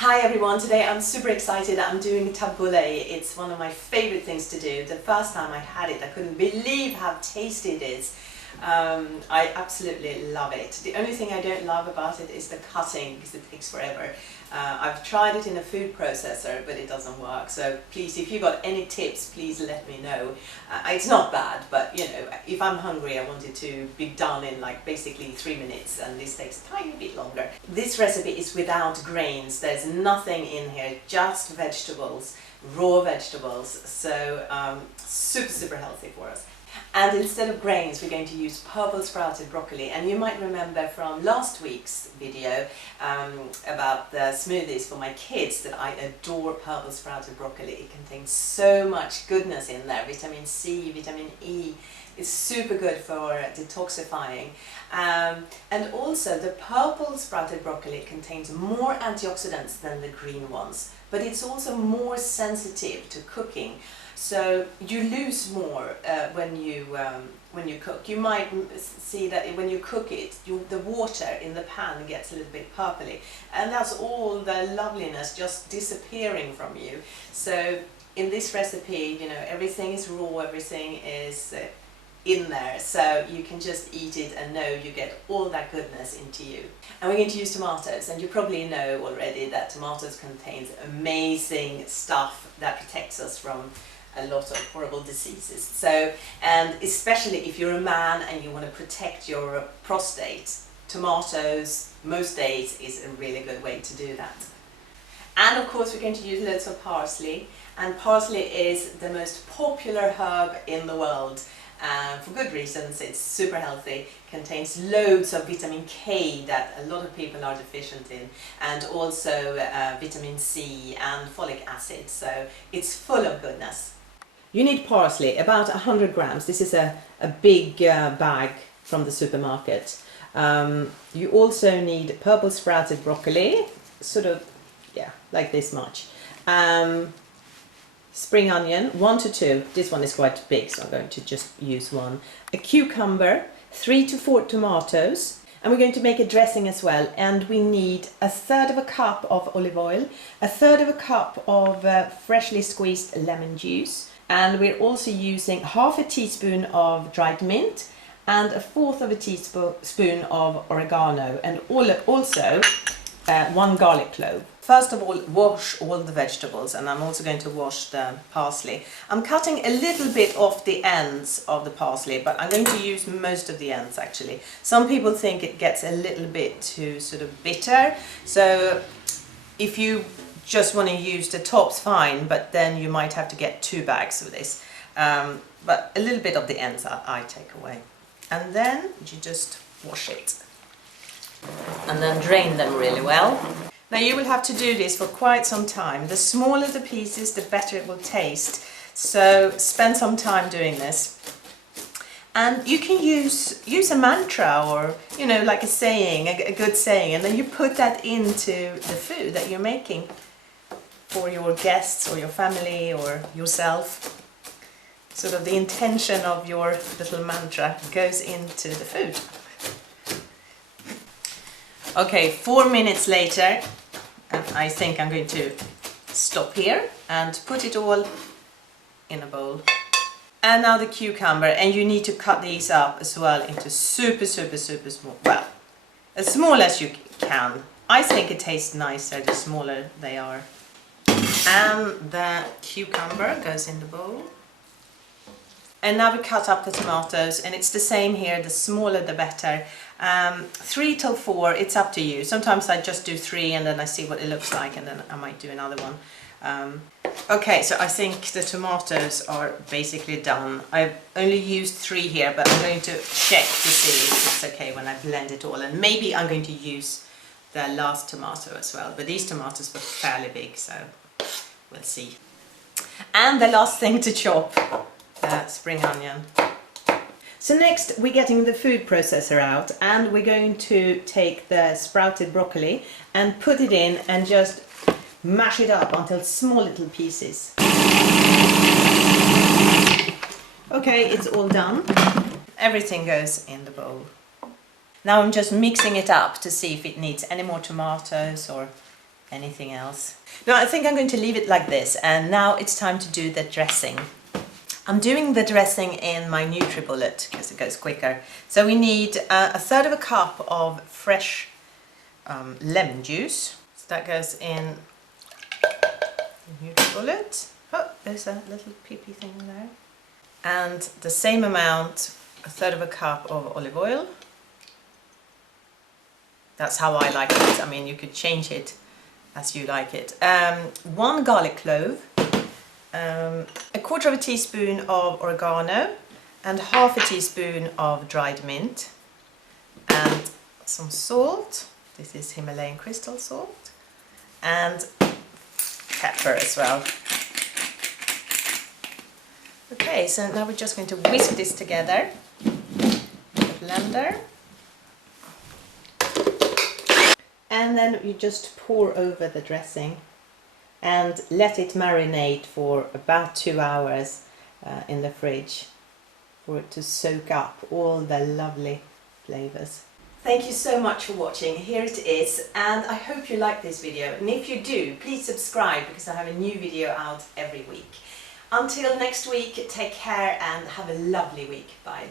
Hi everyone, today I'm super excited. I'm doing tabbouleh. It's one of my favorite things to do. The first time I had it, I couldn't believe how tasty it is. I absolutely love it. The only thing I don't love about it is the cutting, because it takes forever. I've tried it in a food processor, but it doesn't work. So please, if you got any tips, please let me know. It's not bad, but you know, if I'm hungry, I want it to be done in like basically 3 minutes, and this takes a tiny bit longer. This recipe is without grains. There's nothing in here, just vegetables, raw vegetables. So super healthy for us. And instead of grains, we're going to use purple sprouted broccoli. And you might remember from last week's video about the smoothies for my kids that I adore purple sprouted broccoli. It contains so much goodness in there, vitamin C, vitamin E. It's super good for detoxifying. And also the purple sprouted broccoli contains more antioxidants than the green ones, but it's also more sensitive to cooking. So you lose more when you cook. You might see that when you cook it, the water in the pan gets a little bit purpley, and that's all the loveliness just disappearing from you. So in this recipe, you know, everything is raw, everything is in there, so you can just eat it and know you get all that goodness into you. And we're going to use tomatoes, and you probably know already that tomatoes contains amazing stuff that protects us from a lot of horrible diseases. So, and especially if you're a man and you want to protect your prostate, tomatoes most days is a really good way to do that. And of course we're going to use loads of parsley, and parsley is the most popular herb in the world. For good reasons. It's super healthy, contains loads of vitamin K that a lot of people are deficient in, and also vitamin C and folic acid, so it's full of goodness. You need parsley, about 100 grams. This is a big bag from the supermarket. You also need purple sprouted broccoli, sort of, yeah, like this much. Spring onion, 1 to 2. This one is quite big, so I'm going to just use one. A cucumber, 3 to 4 tomatoes. And we're going to make a dressing as well. And we need 1/3 cup of olive oil, 1/3 cup of freshly squeezed lemon juice. And we're also using 1/2 teaspoon of dried mint and 1/4 teaspoon of oregano, and also 1 garlic clove. First of all, wash all the vegetables, and I'm also going to wash the parsley. I'm cutting a little bit off the ends of the parsley, but I'm going to use most of the ends actually. Some people think it gets a little bit too sort of bitter, so if you just want to use the tops, fine, but then you might have to get 2 bags of this. But a little bit of the ends I take away. And then you just wash it. And then drain them really well. Now you will have to do this for quite some time. The smaller the pieces, the better it will taste. So spend some time doing this. And you can use a mantra, or, you know, like a saying, a good saying, and then you put that into the food that you're making for your guests or your family or yourself. Sort of the intention of your little mantra goes into the food. Okay, 4 minutes later, and I think I'm going to stop here and put it all in a bowl. And now the cucumber, and you need to cut these up as well into super small, well, as small as you can. I think it tastes nicer the smaller they are. And the cucumber goes in the bowl. And now we cut up the tomatoes, and it's the same here, the smaller the better. 3 till 4, it's up to you. Sometimes I just do 3 and then I see what it looks like, and then I might do another one. Okay, so I think the tomatoes are basically done. I've only used 3 here, but I'm going to check to see if it's okay when I blend it all. And maybe I'm going to use the last tomato as well. But these tomatoes were fairly big, so we'll see. And the last thing to chop, spring onion. So next we're getting the food processor out, and we're going to take the sprouted broccoli and put it in and just mash it up until small little pieces. Okay, it's all done. Everything goes in the bowl. Now I'm just mixing it up to see if it needs any more tomatoes or anything else. No, I think I'm going to leave it like this, and now it's time to do the dressing. I'm doing the dressing in my Tabbouleh because it goes quicker. So we need a third of a cup of fresh lemon juice. So that goes in the Tabbouleh. Oh, there's a little pee-pee thing there. And the same amount, a third of a cup of olive oil. That's how I like it. I mean, you could change it as you like it. 1 garlic clove, a quarter of a teaspoon of oregano, and half a teaspoon of dried mint, and some salt. This is Himalayan crystal salt, and pepper as well. Okay, so now we're just going to whisk this together in the blender. And then you just pour over the dressing and let it marinate for about 2 hours in the fridge for it to soak up all the lovely flavours. Thank you so much for watching. Here it is, and I hope you like this video, and if you do, please subscribe because I have a new video out every week. Until next week, take care and have a lovely week. Bye.